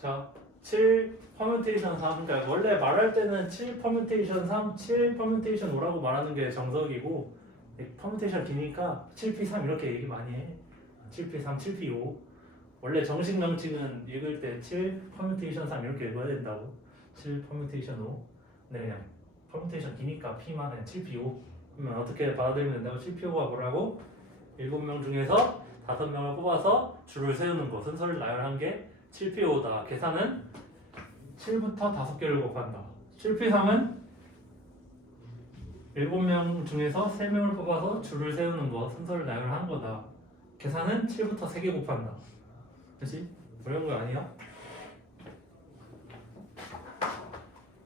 자, 7 퍼뮤테이션 3. 그러니까 원래 말할 때는 7 퍼뮤테이션 3, 7 퍼뮤테이션 5라고 말하는 게 정석이고 퍼뮤테이션 기니까 7P3 이렇게 얘기 많이 해. 7P3, 7P5. 원래 정식 명칭은 읽을 때 7 퍼뮤테이션 3 이렇게 읽어야 된다고. 7 퍼뮤테이션 5. 근데 그냥 퍼뮤테이션 기니까 P만 해. 7P5. 그러면 어떻게 받아들이면 된다고? 7P5가 뭐라고? 7명 중에서 5명을 뽑아서 줄을 세우는 거. 순서를 나열한 게 7P5다. 계산은 7부터 5개를 곱한다. 7P3은 7명 중에서 3명을 뽑아서 줄을 세우는 거. 순서를 나열한 거다. 계산은 7부터 3개 곱한다. 그치? 어려운 거 아니야?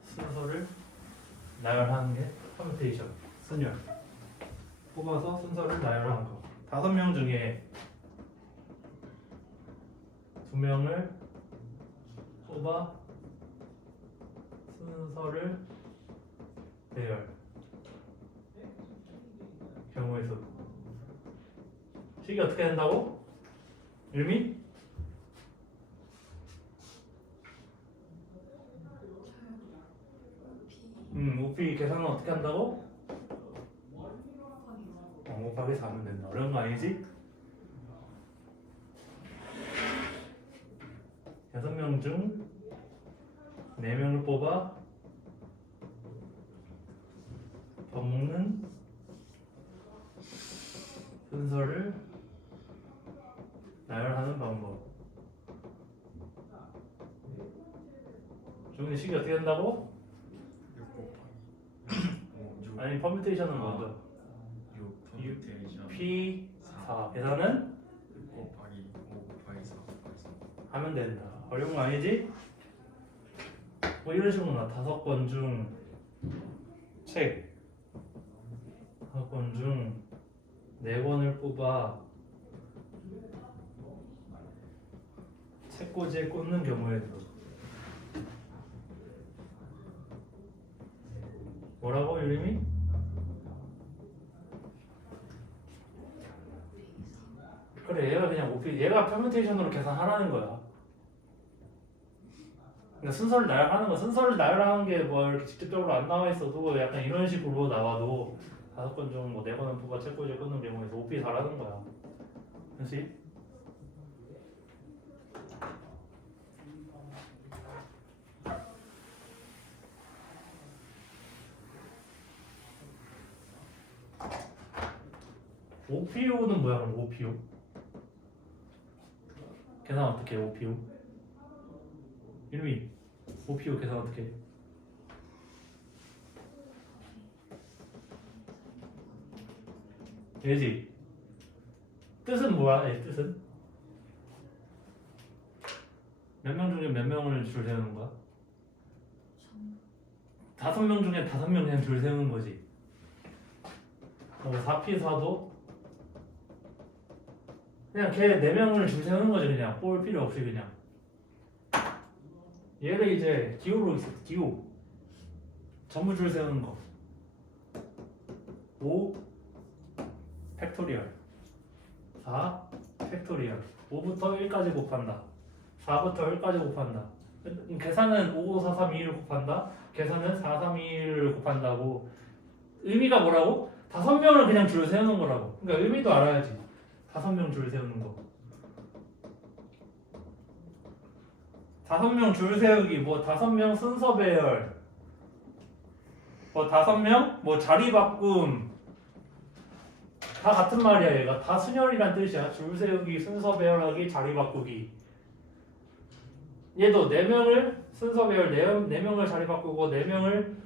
순서를 나열하는 게 퍼뮤테이션. 순열. 뽑아서 순서를 나열한 거. 5명 중에 2명을 뽑아 순서를 배열. 경우의 수. 식이 어떻게 된다고? 의미? 우피 계산은 어떻게 한다고? 곱하기 4면 된다. 어려운 거 아니지? 6명 중 4명을 뽑아 먹는 순서를 나열하는 방법. 중에 식이 어떻게 된다고? 6 아니 퍼뮤테이션은 먼저 퍼뮤테이션 P4 계산은 6 곱하기 5 곱하기 4 곱하기 3 하면 된다. 어려운 거 아니지? 뭐 이런 식으로 나 5권 중 책 5권 중 4권을 뽑아 책꽂이에 꽂는 경우에도 뭐라고 이름이? 그래 얘가 그냥 오피 얘가 퍼뮤테이션으로 계산하라는 거야. 그러니까 순서를 나열하는 거. 순서를 나열하는 게 뭐 이렇게 직접적으로 안 나와 있어도 약간 이런 식으로 나와도 5건 중 뭐 4건은 뽑아 책꽂이에 꽂는 경우에서 오피 잘하는 거야. 그렇지? OPO는 뭐야 그럼 OPO? 계산 어떻게 해 OPO? 이름이 OPO 계산 어떻게 해? 얘지? 뜻은 뭐야? 얘 뜻은? 몇 명 중에 몇 명을 줄 세우는 거야? 5명 중에 5명 그냥 줄 세우는 거지. 4P4도 그냥 걔 4명을 줄 세우는 거지. 그냥 뽑을 필요 없이 그냥. 얘를 이제 기호로 있어. 기호 전부 줄 세우는 거. 5 팩토리얼 4 팩토리얼 5부터 1까지 곱한다. 4부터 1까지 곱한다. 계산은 5, 4, 3, 2, 1을 곱한다. 계산은 4, 3, 2, 1을 곱한다고. 의미가 뭐라고? 5명을 그냥 줄 세우는 거라고. 그러니까 의미도 알아야지. 5명 줄 세우는 거. 5명 줄 세우기, 뭐 5명 순서 배열, 뭐 5명 뭐 자리 바꿈, 다 같은 말이야. 얘가 다 순열이란 뜻이야. 줄 세우기, 순서 배열하기, 자리 바꾸기. 얘도 4명을 순서 배열, 4명을 자리 바꾸고 4명을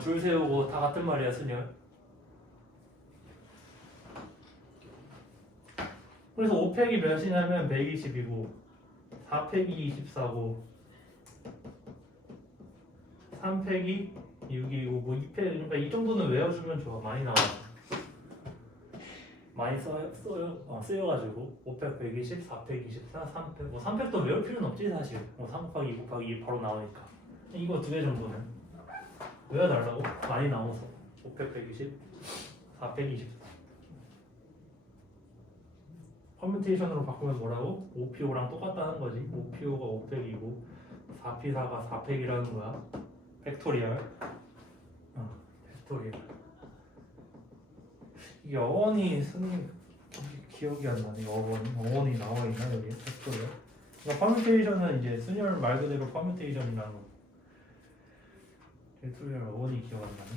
줄 세우고 다 같은 말이야. 순열. 그래서 5팩이 몇이냐면 120이고 4팩이 24고 3팩이 6이고 뭐 2팩 그러니까 이 정도는 외워주면 좋아. 많이 나와. 많이 쓰여가지고 5팩 120, 4팩 24, 3팩 뭐 3팩도 외울 필요는 없지 사실. 뭐 3 곱하기 2 곱하기 2 바로 나오니까. 이거 2개 정도는 외워달라고? 많이 나와서 5팩 120, 4팩 24. 퍼뮤테이션으로 바꾸면 뭐라고? 5PO랑 똑같다는 거지. 5PO가 5팩이고 4P4가 4팩이라는 거야. 팩토리얼. 팩토리얼. 이게 어원이 쓰는 기억이 안 나네. 어원이 나와 있나 여기? 팩토리얼. 그러니까 퍼뮤테이션은 이제 순열 말 그대로 퍼뮤테이션이라는 거. 팩토리얼 어원이 기억 안 나네.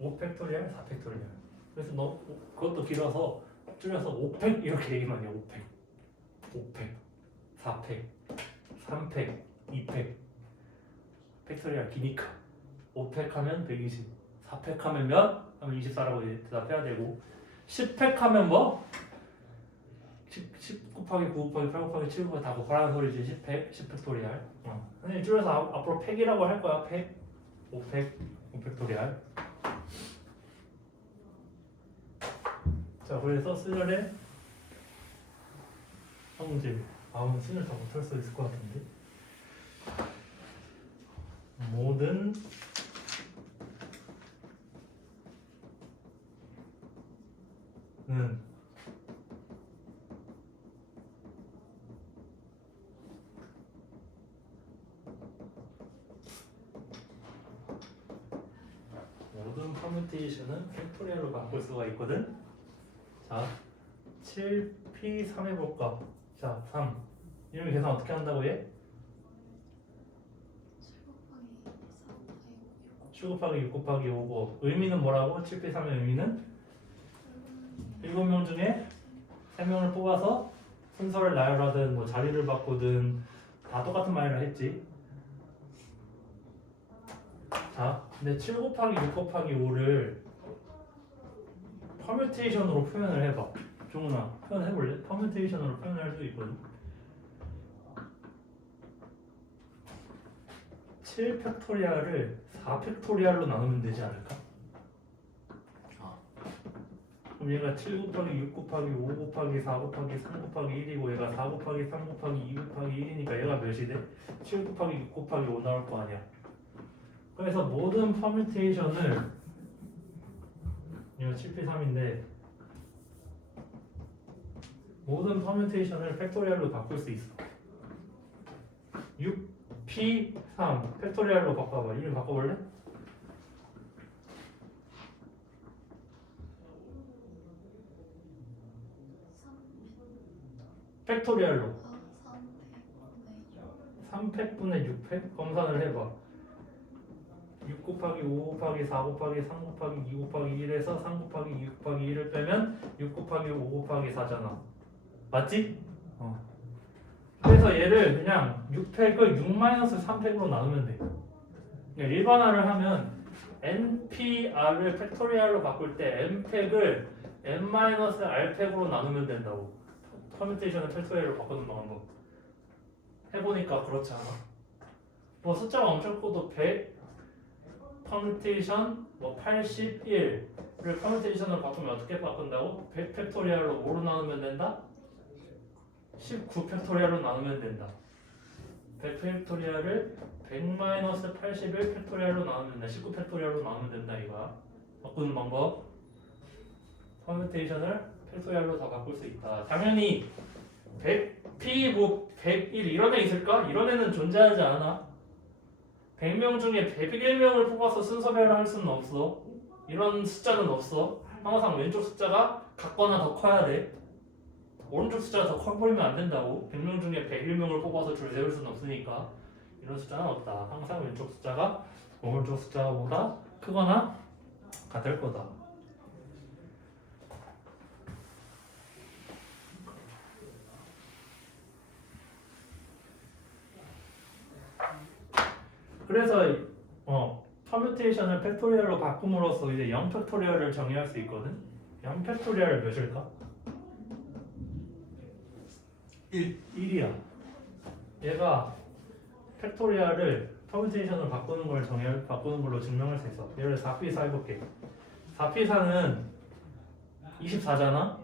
5팩토리얼, 4팩토리얼. 그래서 너 그것도 길어서 줄여서 5팩 이렇게 얘기만 해. 5팩, 4팩, 3팩, 2팩. 팩토리얼 기니까 5팩 하면 120, 4팩 하면 몇? 하면 24라고 대답해야 되고 10팩 하면 뭐? 10 곱하기 9 곱하기 8 곱하기 7 곱하기 다 곱하라는 소리지. 10팩토리얼. 근데 줄여서 앞으로 팩이라고 할 거야. 팩, 5팩, 5팩토리얼. 자, 그래서 순열의 성질. 순열 다 못할 수 있을 것 같은데. 모든 모든 퍼뮤테이션은 팩토리얼로 바꿀 수가 있거든. 자, 7P3 해볼까? 자, 3. 이러면 계산 어떻게 한다고 해? 7 곱하기 6 곱하기 5고 의미는 뭐라고? 7P3의 의미는 7명 중에 3명을 뽑아서 순서를 나열하든 뭐 자리를 바꾸든 다 똑같은 말이라 했지. 자, 근데 7 곱하기 6 곱하기 5를 퍼뮤테이션으로 표현을 해봐. 종훈아, 표현해볼래? 퍼뮤테이션으로 표현할 수 있거든. 7팩토리얼을 4팩토리얼로 나누면 되지 않을까? 그럼 얘가 7 곱하기 6 곱하기 5 곱하기 4 곱하기 3 곱하기 1이고 얘가 4 곱하기 3 곱하기 2 곱하기 1이니까 얘가 몇이 돼? 7 곱하기 6 곱하기 5 나올 거 아니야. 그래서 모든 퍼뮤테이션을 이거 7P3인데 모든 퍼뮤테이션을 팩토리얼로 바꿀 수 있어. 6P3 팩토리얼로 바꿔봐. 이름 바꿔볼래? 팩토리얼로 3팩분의 6팩? 검산을 해봐. 6 곱하기 5 곱하기 4 곱하기 3 곱하기 2 곱하기 1에서 3 곱하기 2 곱하기 1을 빼면 6 곱하기 5 곱하기 4잖아. 맞지? 그래서 얘를 그냥 6팩을 6-3팩으로 나누면 돼. 그러니까 일반화를 하면 NPR을 팩토리얼로 바꿀 때 N팩을 N-R팩으로 나누면 된다고. 퍼뮤테이션을 팩토리얼로 바꾸는 방법. 해보니까 그렇지 않아? 뭐 숫자가 엄청 커도 100 퍼뮤테이션 뭐 81을 퍼뮤테이션으로 바꾸면 어떻게 바꾼다고? 100 팩토리얼로 뭐로 나누면 된다? 19 팩토리얼로 나누면 된다. 100 팩토리얼을 100-81 팩토리얼로 나누면 된다. 19 팩토리얼로 나누면 된다 이거야. 바꾸는 방법. 퍼뮤테이션을 팩토리얼로 다 바꿀 수 있다. 당연히 100P 뭐 101 이런 애 있을까? 이런 애는 존재하지 않아. 100명 중에 101명을 뽑아서 순서별로 할 수는 없어. 이런 숫자는 없어. 항상 왼쪽 숫자가 같거나 더 커야 돼. 오른쪽 숫자가 더 커버리면 안 된다고. 100명 중에 101명을 뽑아서 줄 세울 수는 없으니까 이런 숫자는 없다. 항상 왼쪽 숫자가 오른쪽 숫자보다 크거나 같을 거다. 그래서 퍼뮤테이션을 팩토리얼로 바꿈으로써 이제 0팩토리얼을 정의할 수 있거든. 0팩토리얼 몇일까? 1이야. 얘가 팩토리얼을 퍼뮤테이션으로 바꾸는 걸로 증명할 수 있어. 예를 들어 4P4 해볼게. 4P4는 24잖아?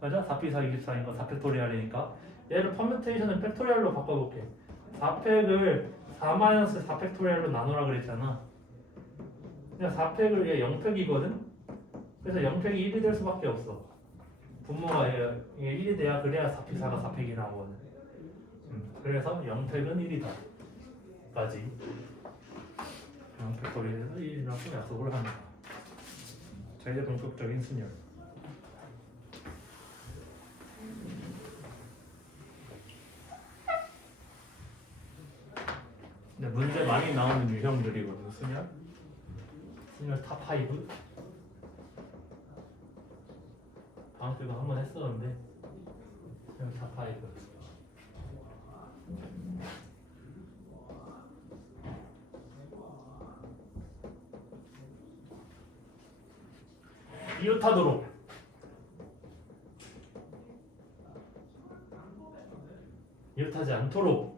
맞아? 4P4 24니까 4팩토리얼이니까 얘를 퍼뮤테이션을 팩토리얼로 바꿔볼게. 4팩을 4-4팩토리얼로 나누라 그랬잖아. 그냥 4팩을 얘 0팩이거든? 그래서 0팩이 1이 될 수밖에 없어. 분모가 이게 1이 돼야 그래야 4p4가 4팩이 나오거든. 그래서 0팩은 1이다 까지 0팩 거리에서 1이라고 약속을 합니다. 자유분법적인 순열. 근데 문제 많이 나오는 유형들이거든. 순열 탑5 다음 주에 한번 했었는데 순열 탑5 이웃하도록 이웃하지 않도록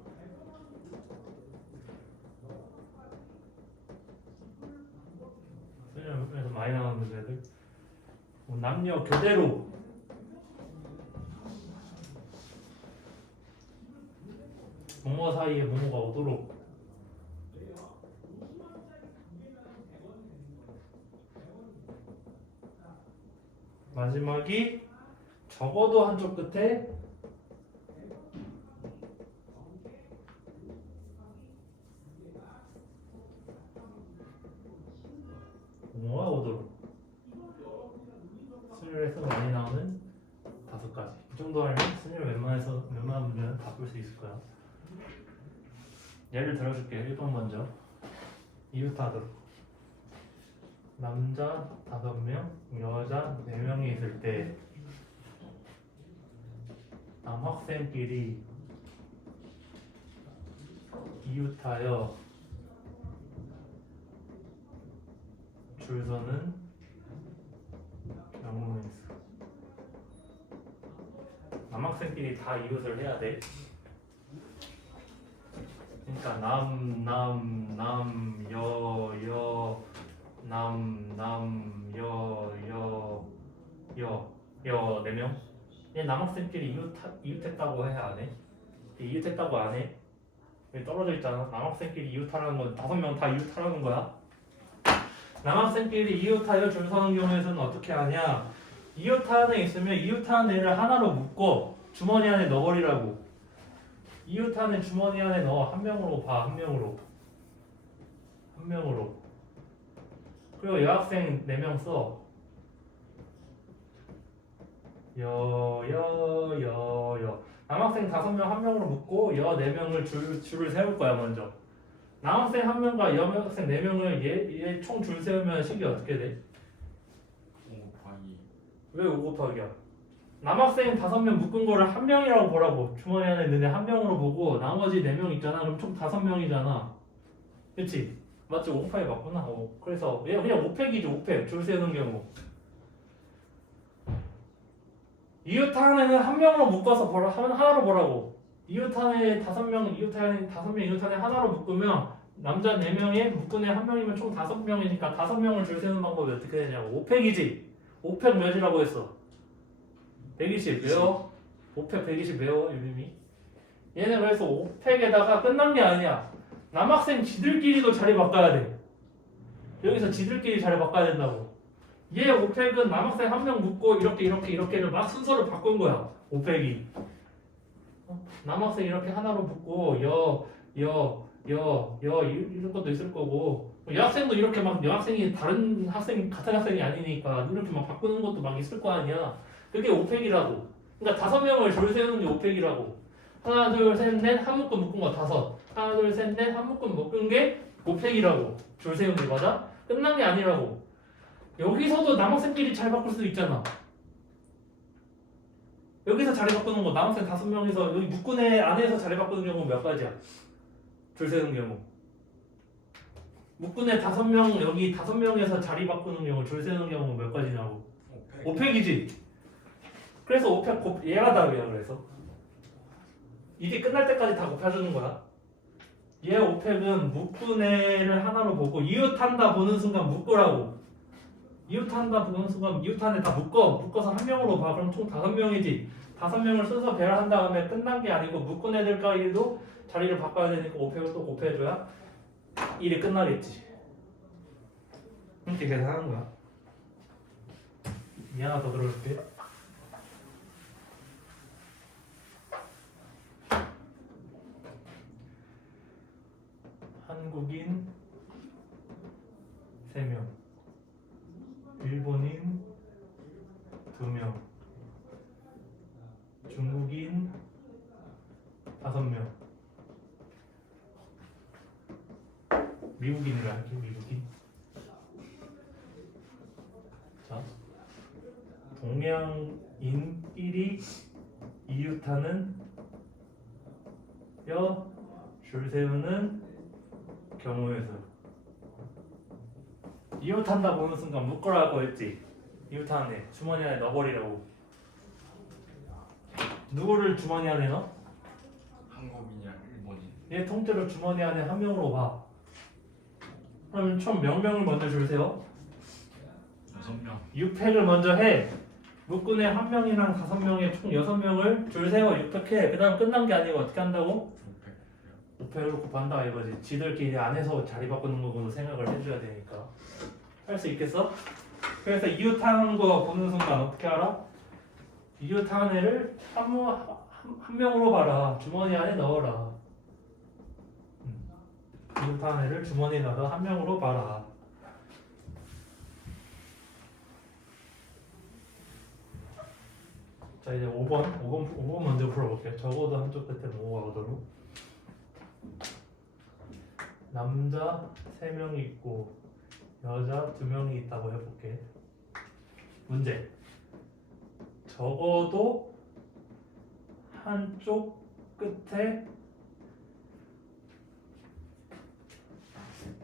그래서 많이 나오는 문제들 남녀 교대로 부모 사이에 부모가 오도록 마지막이 적어도 한쪽 끝에 부모가 오도록 순열에서 많이 나오는 5가지. 이 정도 하면 순열 웬만한 문제는 다 풀 수 있을 거야. 예를 들어줄게. 1번 먼저 이웃하도록 남자 5명, 여자 4명이 있을 때 남학생끼리 이웃하여 줄 서는 경우는 있어. 남학생끼리 다 이웃을 해야 돼. 그러니까 여 4명? 얘 남학생끼리 이웃했다고 해? 안 해? 이웃했다고 안 해? 여기 떨어져 있잖아. 남학생끼리 이웃하라는 건 5명 다 이웃하라는 거야. 남학생끼리 이웃하여 줄 서는 경우에서는 어떻게 하냐? 이웃하는 애 있으면 이웃하는 애를 하나로 묶고 주머니 안에 넣어버리라고. 이웃하는 주머니 안에 넣어. 한 명으로 봐. 한 명으로. 그리고 여학생 4명 써. 여. 남학생 5명 한 명으로 묶고 여 4명을 줄을 세울 거야 먼저. 남학생 1명과 여학생 4명을 얘 총 줄 세우면 식이 어떻게 돼? 5 곱하기 왜 5 곱하기야? 남학생 5명 묶은 거를 한 명이라고 보라고. 주머니 안에 있는 애 한 명으로 보고 나머지 4명 있잖아. 그럼 총 5명이잖아. 그치? 맞지? 5 곱하기 맞구나. 그래서 얘 그냥 5팩이죠. 5팩 줄 세우는 경우. 이웃하는 애는 한 명으로 묶어서 하나로 보라고. 이웃하는 애 5명, 이웃하는 애 하나로 묶으면 남자 4명에 묶은 애 1명이면 총 5명이니까 5명을 줄 세우는 방법이 어떻게 되냐고. 5팩이지? 5팩 몇이라고 했어? 120 외워? 5팩 120 외워 유림이? 얘는 그래서 5팩에다가 끝난 게 아니야. 남학생 지들끼리도 자리 바꿔야 돼. 여기서 지들끼리 자리 바꿔야 된다고. 얘 5팩은 남학생 1명 묶고 이렇게를 막 순서를 바꾼 거야. 5팩이 남학생 이렇게 하나로 묶고 이런 것도 있을 거고 여학생도 이렇게 막 여학생이 다른 학생 같은 학생이 아니니까 이렇게 막 바꾸는 것도 막 있을 거 아니야. 그게 5팩이라고. 그러니까 5명을 줄 세우는 게 5팩이라고. 하나 둘 셋 넷 한 묶음 묶은 거 5. 하나 둘 셋 넷 한 묶음 묶은 게 5팩이라고. 줄 세우는 게 맞아? 끝난 게 아니라고. 여기서도 남학생끼리 잘 바꿀 수도 있잖아. 여기서 자리 바꾸는 거 남학생 5명이서 여기 묶은 애 안에서 자리 바꾸는 경우 몇 가지야? 줄 세우는 경우. 묶은 애 5명 여기 5명에서 자리 바꾸는 경우 줄 세우는 경우 몇 가지냐고. 5팩이지. 그래서 5팩 얘가 답이야. 그래서 이게 끝날 때까지 다 곱해주는 거야. 얘 5팩은 묶은 애를 하나로 보고 이웃한다 보는 순간 묶으라고. 이웃한다 보는 순간 이웃한 애 다 묶어서 한 명으로 봐. 그럼 총 5명이지. 5명을 순서 배열한 다음에 끝난 게 아니고 묶은 애들까지도 자리를 바꿔야 되니까 5팩을 또 곱해줘야 일이 끝나겠지. 이렇게 계산하는 거야. 이 하나 더 들어줄게. 한국인 3명, 일본인 2명, 중국인 5명, 미국인으로 할게. 미국인. 자, 동양인 1이 이웃하는 줄 세우는 경우에서 이웃한다 보는 순간 묶으라고 했지. 이웃하는 애 주머니 안에 넣어버리라고. 누구를 주머니 안에 넣어? 한국인이랑 일본인. 얘 통째로 주머니 안에 한 명으로 봐. 그럼 총 몇 명을 먼저 줄 세워? 6명. 6팩을 먼저 해. 묶은 애 한 명이랑 5명에 총 6명을 줄 세워 6팩 해. 그 다음 끝난 게 아니고 어떻게 한다고? 5팩으로 곱한다 이거지. 지들끼리 안에서 자리 바꾸는 거고도 생각을 해줘야 되니까. 할 수 있겠어? 그래서 이웃하는 거 보는 순간 어떻게 알아? 이웃하는 애를 한 명으로 봐라. 주머니 안에 넣어라. 이웃하는 애를 주머니에 넣어서 한 명으로 봐라. 자 이제 5번 먼저 풀어볼게요. 적어도 한쪽 끝에 뭐가 오도록. 남자 3명이 있고 여자 2명이 있다고 해볼게. 문제. 적어도 한쪽 끝에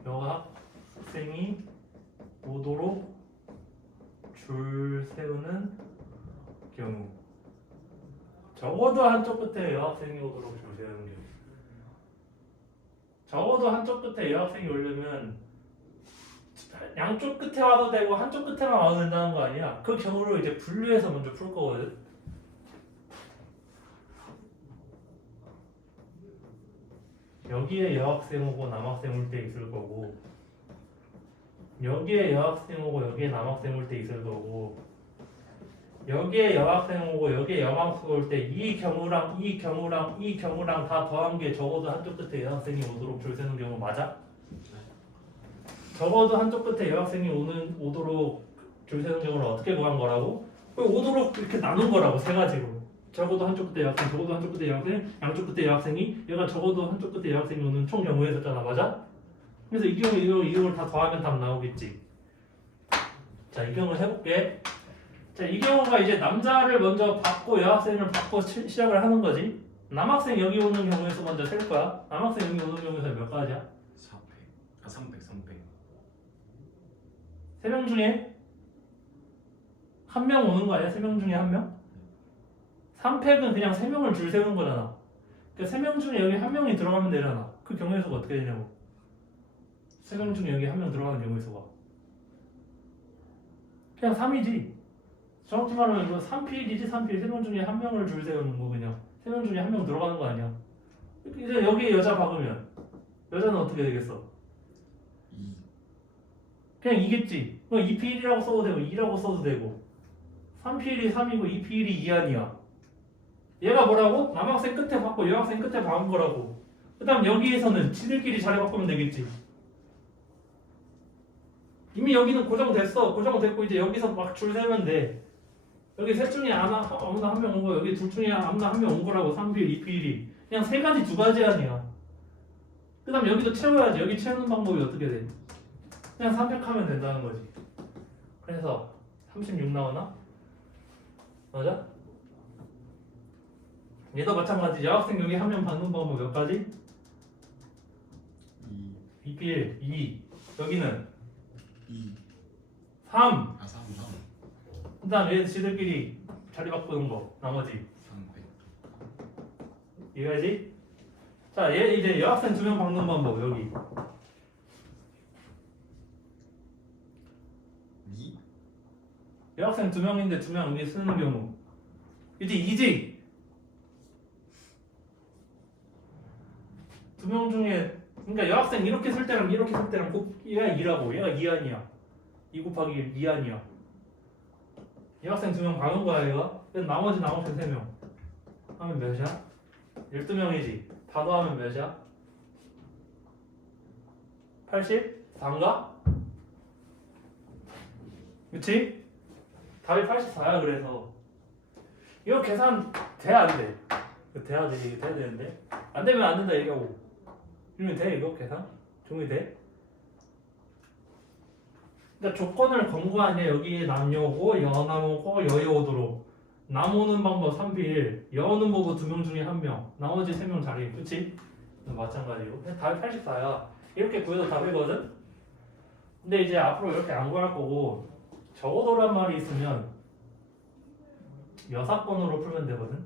여학생이 오도록 줄 세우는 경우. 적어도 한쪽 끝에 여학생이 오도록 줄 세우는 경우. 적어도 한쪽 끝에 여학생이 오려면 양쪽 끝에 와도 되고 한쪽 끝에만 와도 된다는 거 아니야. 그 경우를 이제 분류해서 먼저 풀 거거든. 여기에 여학생 오고 남학생 올 때 있을 거고, 여기에 여학생 오고 여기에 남학생 올 때 있을 거고, 여기에 여학생 오고 여기에 여학생 올 때 이 경우랑 이 경우랑 이 경우랑 다 더한 게 적어도 한쪽 끝에 여학생이 오도록 줄 세는 경우 맞아? 적어도 한쪽 끝에 여학생이 오도록 줄 세는 경우를 어떻게 구한 거라고? 오도록 이렇게 나눈 거라고 세 가지로. 적어도 한쪽 끝에 여학생, 적어도 한쪽 끝에 여학생, 양쪽 끝에 여학생이 얘가 적어도 한쪽 끝에 여학생이 오는 총 경우였었잖아, 맞아? 그래서 이 경우를 다 더하면 답 나오겠지. 자, 이 경우 해볼게. 자, 이 경우가 이제 남자를 먼저 받고 여학생을 받고 시작을 하는 거지. 남학생 여기 오는 경우에서 먼저 셀 거야. 남학생 여기 오는 경우에서 몇 가지야? 4팩. 3팩. 3명 중에 한 명 오는 거 아니야? 3명 중에 한 명? 3팩은 그냥 3명을 줄 세우는 거잖아. 그러니까 3명 중에 여기 한 명이 들어가면 되잖아. 그 경우에서가 어떻게 되냐고. 3명 중에 여기 한 명 들어가는 경우에서가 그냥 3이지. 정확히 말하면 이거 3필이지. 3필. 3명 중에 한 명을 줄 세우는 거. 그냥 3명 중에 한 명 들어가는 거 아니야. 이제 여기에 여자 박으면 여자는 어떻게 되겠어? 2. 그냥 2겠지. 그럼 2필이라고 써도 되고 2라고 써도 되고. 3필이 3이고 2필이 2 아니야. 얘가 뭐라고? 남학생 끝에 박고 여학생 끝에 박은 거라고. 그 다음 여기에서는 지들끼리 자리 바꾸면 되겠지. 이미 여기는 고정됐어. 고정됐고 이제 여기서 막 줄 세면 돼. 여기 셋 중에 아무나 한 명 온 거, 여기 둘 중에 아무나 한 명 온 거라고. 3필, 2필이 그냥 세 가지 두 가지 아니야. 그 다음 여기도 채워야지. 여기 채우는 방법이 어떻게 돼? 그냥 300하면 된다는 거지. 그래서 36 나오나? 맞아? 얘도 마찬가지. 여학생 여기 한 명 받는 방법 몇 가지? 2. 2필 2. 여기는 2. 3. 3. 그 다음 얘 지들끼리 자리 바꾸는 거. 나머지 3팩. 이해가지? 자, 얘 이제 여학생 2명 박는 방법 여기. 2. 여학생 2명인데 2명 여기 쓰는 경우 이제 2지? 2명 중에 그러니까 여학생 이렇게 쓸 때랑 이렇게 쓸 때랑 꼭 얘가 2라고. 얘가 2 아니야. 2 곱하기 1 2 아니야. 여학생 2명 박은 거야 이거. 그래서 나머지 남학생 3명 하면 몇이야? 12명이지. 다 더하면 몇이야? 84인가? 그치? 답이 84야. 그래서 이거 계산 돼 안 돼? 이거 돼야지. 이게 돼야 되는데 안 되면 안 된다 얘기하고. 이러면 돼 이거 계산? 종이 돼? 그러니까 조건을 건 거 아니야. 여기 남녀고 여남오고 여여오도록 남 오는 방법 3비 1 여오는 보고 2명 중에 1명 나머지 3명 자리. 그치? 마찬가지로 답이 84야. 이렇게 구해도 답이거든? 근데 이제 앞으로 이렇게 안 구할 거고 적어도란 말이 있으면 여사건으로 풀면 되거든?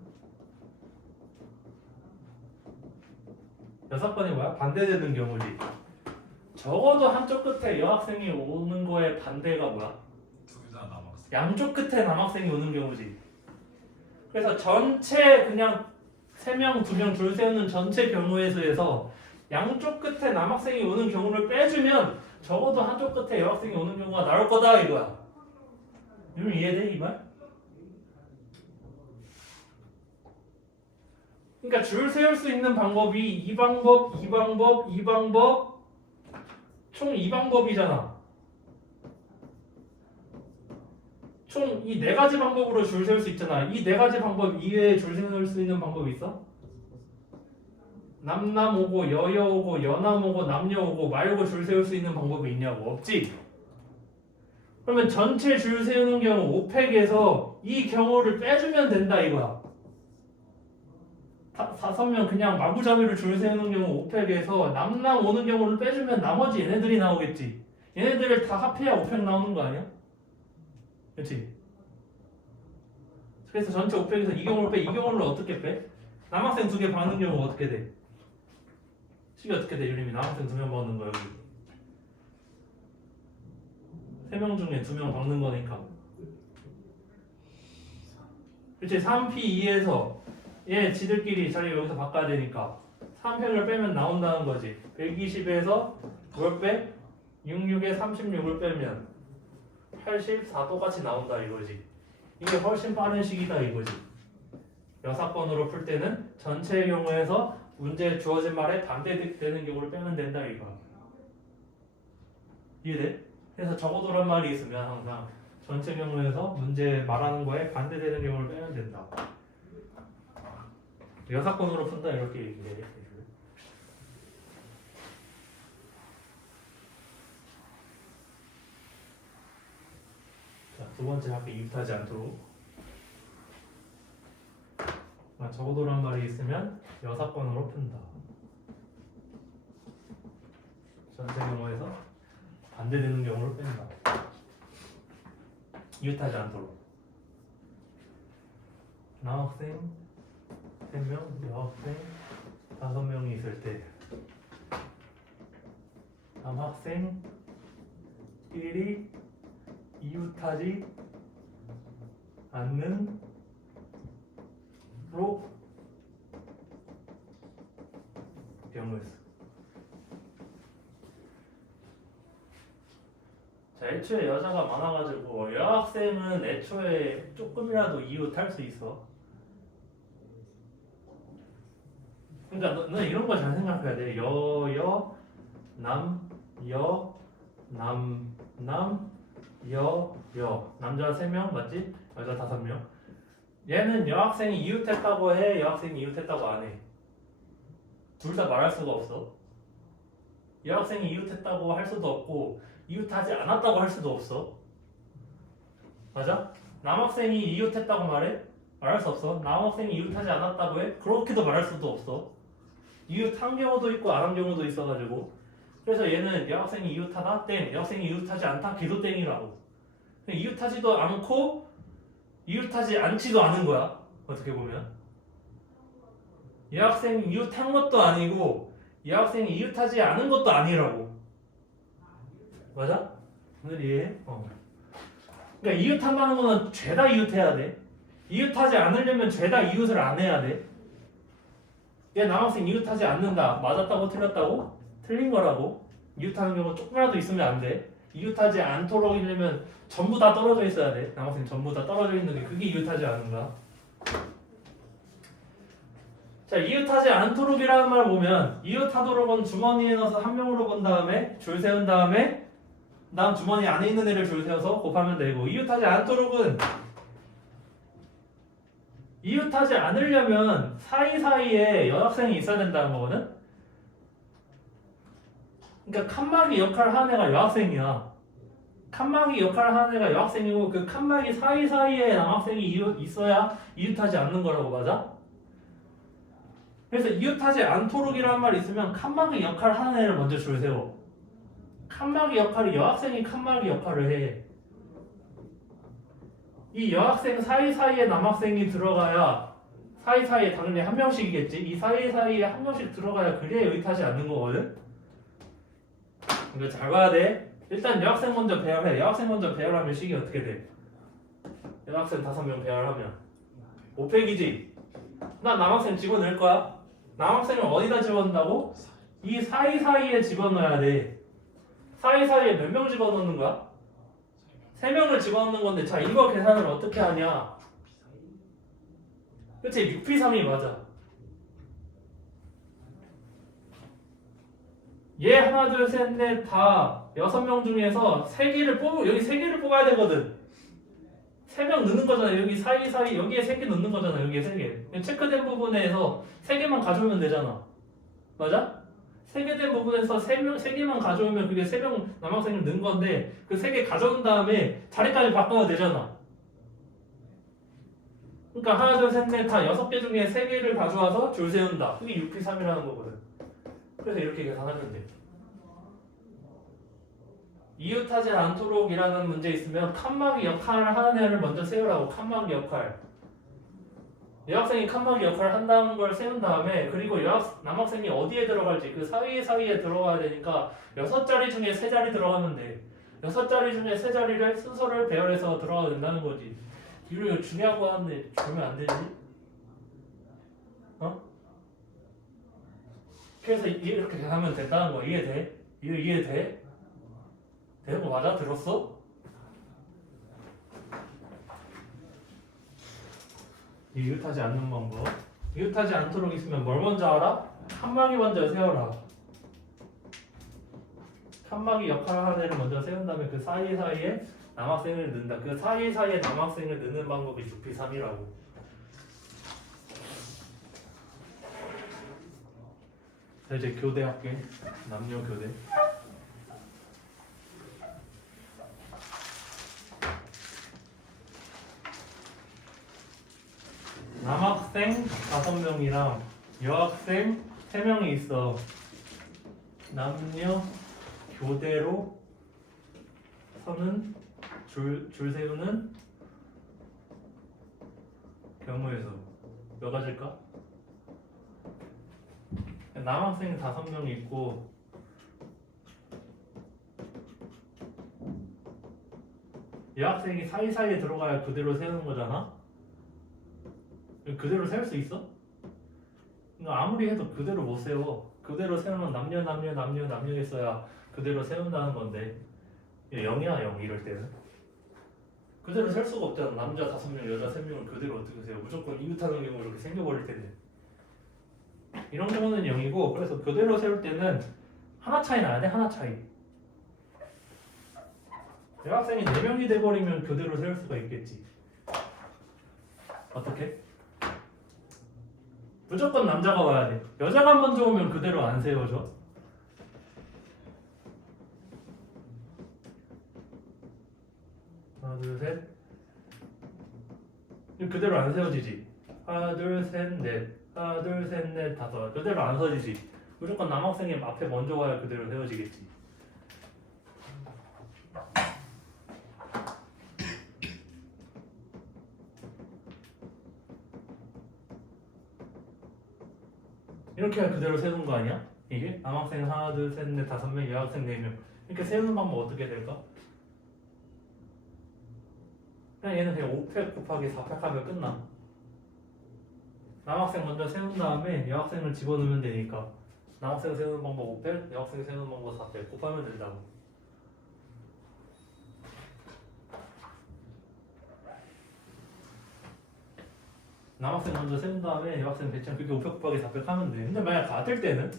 여사건이 뭐야? 반대되는 경우지. 적어도 한쪽 끝에 여학생이 오는 거에 반대가 뭐야? 둘 다 남학생. 양쪽 끝에 남학생이 오는 경우지. 그래서 전체 그냥 3명, 2명 줄 세우는 전체 경우에 수에서 양쪽 끝에 남학생이 오는 경우를 빼주면 적어도 한쪽 끝에 여학생이 오는 경우가 나올 거다 이거야. 이러면 이해돼 이 말? 그러니까 줄 세울 수 있는 방법이 이 방법, 이 방법, 이 방법 총 2방법이잖아. 총 이 4가지 방법으로 줄 세울 수 있잖아. 이 4가지 방법 이외에 줄 세울 수 있는 방법이 있어? 남남 오고 여여 오고 여남 오고 남녀 오고 말고 줄 세울 수 있는 방법이 있냐고. 없지? 그러면 전체 줄 세우는 경우 5팩에서 이 경우를 빼주면 된다 이거야. 5명 그냥 마구잡이로 줄 세우는 경우 5팩에서 남남 오는 경우를 빼주면 나머지 얘네들이 나오겠지. 얘네들을 다 합해야 5팩 나오는 거 아니야? 그렇지? 그래서 전체 5팩에서 이 경우를 빼. 이 경우를 어떻게 빼? 남학생 2개 받는 경우 어떻게 돼? 식이 어떻게 돼? 유림이 남학생 2명 받는 거야 여기. 3명 중에 2명 받는 거니까. 그렇지? 3P2에서 얘 지들끼리 자리 여기서 바꿔야 되니까 3팩을 빼면 나온다는 거지. 120에서 뭘 빼? 66에 36을 빼면 84 똑같이 나온다 이거지. 이게 훨씬 빠른 식이다 이거지. 여사건으로 풀 때는 전체의 경우에서 문제에 주어진 말에 반대되는 경우를 빼면 된다 이거. 이해돼? 그래서 적어도란 말이 있으면 항상 전체 경우에서 문제 말하는 거에 반대되는 경우를 빼면 된다. 여사건으로 푼다 이렇게 얘기해. 자, 두 번째 학교 이웃하지 않도록. 적어도란 말이 있으면 여사건으로 푼다. 전체 경우에서 반대되는 경우를 뺀다. 이웃하지 않도록. 남학생 3명, 여학생 5명이 있을 때 남학생 1이 이웃하지 않는 로 경우였어. 자, 애초에 여자가 많아가지고 여학생은 애초에 조금이라도 이웃할 수 있어. 그러니까 너 이런 거 잘 생각해야 돼. 여, 남, 여, 남, 여. 남자 3명 맞지? 여자 5명. 얘는 여학생이 이웃했다고 해? 여학생이 이웃했다고 안 해? 둘 다 말할 수가 없어. 여학생이 이웃했다고 할 수도 없고 이웃하지 않았다고 할 수도 없어. 맞아? 남학생이 이웃했다고 말해? 말할 수 없어. 남학생이 이웃하지 않았다고 해? 그렇게도 말할 수도 없어. 이웃한 경우도 있고 안 한 경우도 있어가지고. 그래서 얘는 여학생이 이웃하다? 땡. 여학생이 이웃하지 않다? 걔도 땡이라고. 이웃하지도 않고 이웃하지 않지도 않은 거야. 어떻게 보면 여학생이 이웃한 것도 아니고 여학생이 이웃하지 않은 것도 아니라고. 맞아? 오늘 이해해? 그러니까 이웃한다는 거는 죄다 이웃해야 돼. 이웃하지 않으려면 죄다 이웃을 안 해야 돼. 얘 남학생 이웃하지 않는다. 맞았다고 틀렸다고? 틀린 거라고. 이웃하는 경우 조금이라도 있으면 안 돼. 이웃하지 않도록 이려면 전부 다 떨어져 있어야 돼. 남학생 전부 다 떨어져 있는 게 그게 이웃하지 않은 거야. 자, 이웃하지 않도록이라는 말 보면 이웃하도록은 주머니에 넣어서 한 명으로 본 다음에 줄 세운 다음에 다음 주머니 안에 있는 애를 줄 세워서 곱하면 되고, 이웃하지 않도록은 이웃하지 않으려면 사이사이에 여학생이 있어야 된다는 거거든. 그러니까 칸막이 역할을 하는 애가 여학생이야. 칸막이 역할을 하는 애가 여학생이고 그 칸막이 사이사이에 남학생이 있어야 이웃하지 않는 거라고. 맞아? 그래서 이웃하지 않도록이라는 말이 있으면 칸막이 역할을 하는 애를 먼저 줄 세워. 칸막이 역할이 여학생이 칸막이 역할을 해. 이 여학생 사이사이에 남학생이 들어가야 사이사이에 당연히 한 명씩이겠지. 이 사이사이에 한 명씩 들어가야 그래야 이웃하지 않는 거거든. 이거 잘 봐야 돼. 일단 여학생 먼저 배열해. 여학생 먼저 배열하면 식이 어떻게 돼? 여학생 5명 배열하면 5팩이지. 난 남학생 집어넣을 거야. 남학생을 어디다 집어넣는다고? 이 사이사이에 집어넣어야 돼. 사이사이에 몇 명 집어넣는 거야? 3명을 집어넣는 건데, 자 이거 계산을 어떻게 하냐? 그치? 6P3이 맞아. 얘 하나 둘 셋 넷 다 6명 중에서 3개를 여기 3개를 뽑아야 되거든. 3명 넣는 거잖아. 여기 사이사이 여기에 3개 넣는 거잖아. 여기에 3개. 체크된 부분에서 3개만 가져오면 되잖아. 맞아? 3개 된 부분에서 3개만 가져오면 그게 3명 남학생을 넣은 건데, 그 3개 가져온 다음에 자리까지 바꿔도 되잖아. 그러니까 하나 둘 셋 넷 다 6개 중에 3개를 가져와서 줄 세운다. 그게 6P3이라는 거거든. 그래서 이렇게 계산하면 돼. 이웃하지 않도록이라는 문제 있으면 칸막이 역할을 하는 애를 먼저 세우라고. 칸막이 역할. 여학생이 칸막이 역할을 한다는 걸 세운 다음에, 그리고 남학생이 어디에 들어갈지 그 사이에 들어가야 되니까 6자리 중에 3자리 들어가면 돼. 6자리 중에 3자리를 순서를 배열해서 들어가야 된다는 거지. 이거 중요하고 하는데 주면 안 되지? 어? 그래서 이렇게 하면 된다는 거. 이해돼? 이해돼? 되는 거 맞아? 들었어? 이웃하지 않는 방법. 이웃하지 않도록 있으면 뭘 먼저 알아? 칸막이 먼저 세워라. 칸막이 역할을 하는 애를 먼저 세운 다음에 그 사이사이에 남학생을 넣는다. 그 사이사이에 남학생을 넣는 방법이 6P3이라고. 자, 이제 교대할게. 남녀 교대. 남학생 5명이랑 여학생 3명이 있어. 남녀 교대로 서는 줄 세우는 경우에서 몇 가지일까? 남학생 5명이 있고 여학생이 사이사이에 들어가야 그대로 세우는 거잖아? 그대로 세울 수 있어? 아무리 해도 그대로 못 세워. 그대로 세우면 남녀 있어야 그대로 세운다는 건데, 0이야 0 이럴 때는. 그대로 셀 수가 없잖아. 남자 5명 여자 3명을 그대로 어떻게 세워. 무조건 이웃하는 경우 이렇게 생겨버릴 텐데. 이런 경우는 0이고, 그래서 그대로 세울 때는 하나 차이 나야 돼. 하나 차이. 여학생이 4명이 돼버리면 그대로 세울 수가 있겠지. 어떻게? 무조건 남자가 와야 돼. 여자가 먼저 오면 그대로 안 세워져. 하나 둘 셋. 그대로 안 세워지지. 하나 둘 셋 넷. 하나 둘 셋 넷 다섯. 그대로 안 서지지. 무조건 남학생이 앞에 먼저 와야 그대로 세워지겠지. 이렇게 해야 그대로 세우는 거 아니야? 이게? 남학생 하나 둘 셋 넷 5명, 여학생 4명. 이렇게 세우는 방법 어떻게 될까? 그냥 얘는 그냥 5팩 곱하기 4팩 하면 끝나. 남학생 먼저 세운 다음에 여학생을 집어넣으면 되니까 남학생 세우는 방법 5팩, 여학생 세우는 방법 4팩 곱하면 된다고. 남학생 먼저 세운 다음에 여학생 배치하면 그게 500 곱하기 400 하면 돼. 근데 만약 같을 때는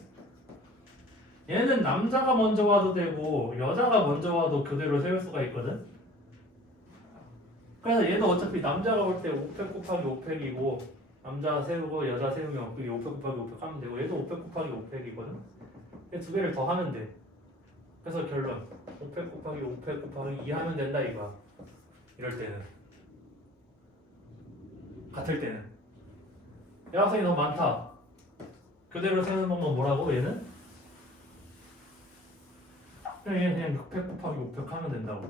얘는 남자가 먼저 와도 되고 여자가 먼저 와도 그대로 세울 수가 있거든. 그래서 얘도 어차피 남자가 올 때 500 곱하기 500이고 남자 세우고 여자 세우면 그게 500 곱하기 500 하면 되고 얘도 500 곱하기 500이거든. 두 개를 더 하면 돼. 그래서 결론 500 곱하기 500 곱하기 2 하면 된다 이거야. 이럴 때는 같을 때는 여학생이 너무 많다. 그대로 세우는 방법 뭐라고 얘는? 그냥 600 곱하기 500 하면 된다고.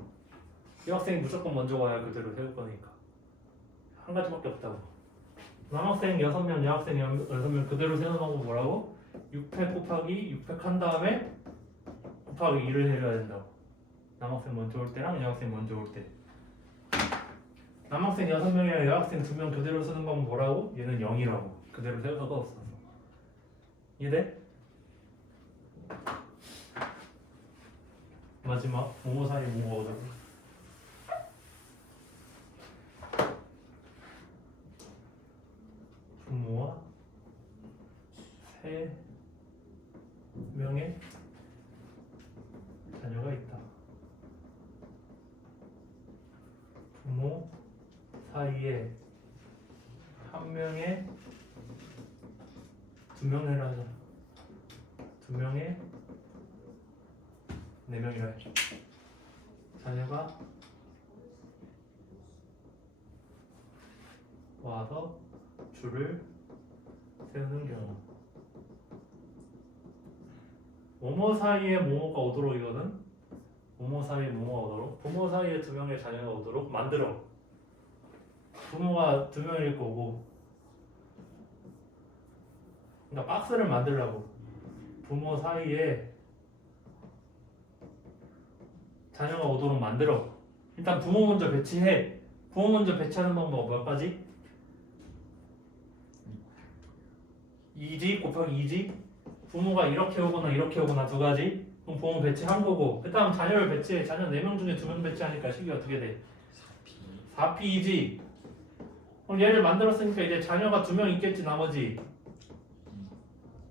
여학생이 무조건 먼저 와야 그대로 세울 거니까 한 가지밖에 없다고. 남학생 6명, 여학생 6명 그대로 세우는 방법 뭐라고? 600 곱하기 600 한 다음에 곱하기 2를 해줘야 된다고. 남학생 먼저 올 때랑 여학생 먼저 올 때. 남학생 6명이랑 여학생 2명 그대로 쓰는 방법 뭐라고? 얘는 0이라고. 그대로 세울 수가 없어서. 이해돼? 마지막 모모 사이 모모 얻어. 부모와 3명의 자녀가 있다. 부모 사이에 한 명의 2명이라 하자. 2명의 4명이라 해. 자녀가 와서 줄을 세우는 경우. 모모 사이에 모모가 오도록이거든. 모모 사이에 모모가 오도록. 부모 사이에 2명의 자녀가 오도록 만들어. 부모가 2명일 거고. 그러니까 박스를 만들라고. 부모 사이에 자녀가 오도록 만들어. 일단 부모 먼저 배치해. 부모 먼저 배치하는 방법 몇 가지? 2지 곱하기 2지. 부모가 이렇게 오거나 두 가지. 그럼 부모 배치한 거고. 그 다음 자녀를 배치해. 자녀 4명 중에 2명 배치하니까 식이 어떻게 돼? 4P이지. 그럼 얘를 만들었으니까 이제 자녀가 2명 있겠지 나머지.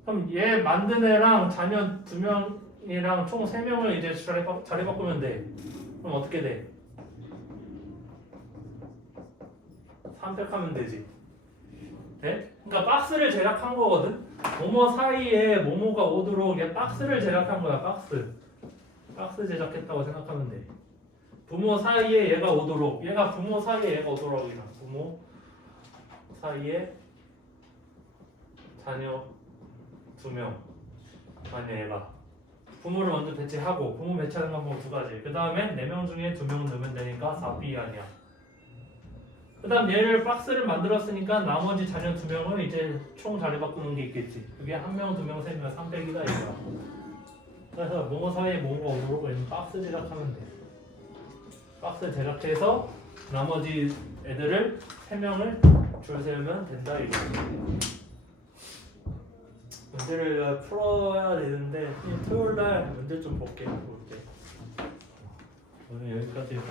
그럼 얘 만든 애랑 자녀 2명이랑 총 3명을 이제 자리 바꾸면 돼. 그럼 어떻게 돼? 300하면 되지. 네? 그러니까 박스를 제작한 거거든. 모모 사이에 모모가 오도록 얘 박스를 제작한 거야. 박스 제작했다고 생각하면 돼. 부모 사이에 얘가 오도록. 얘가 부모 사이에 얘가 오도록이야. 부모 사이에 자녀 2명. 아니 얘가 부모를 먼저 배치하고 부모 배치하는 방법 2가지. 그 다음에 4명 중에 2명은 넣으면 되니까 4B 아니야. 그 다음 얘를 박스를 만들었으니까 나머지 자녀 2명을 이제 총 자리 바꾸는 게 있겠지. 그게 1명, 2명, 3명, 300이다 이거야. 그래서 모모 사이에 모모가 오도록 얘는 박스 제작하면 돼. 박스 제작해서 나머지 애들을 3명을 줄 세우면 된다 이거. 문제를 풀어야 되는데 토요일날 문제 좀 볼게요. 볼 때. 오늘 여기까지 하고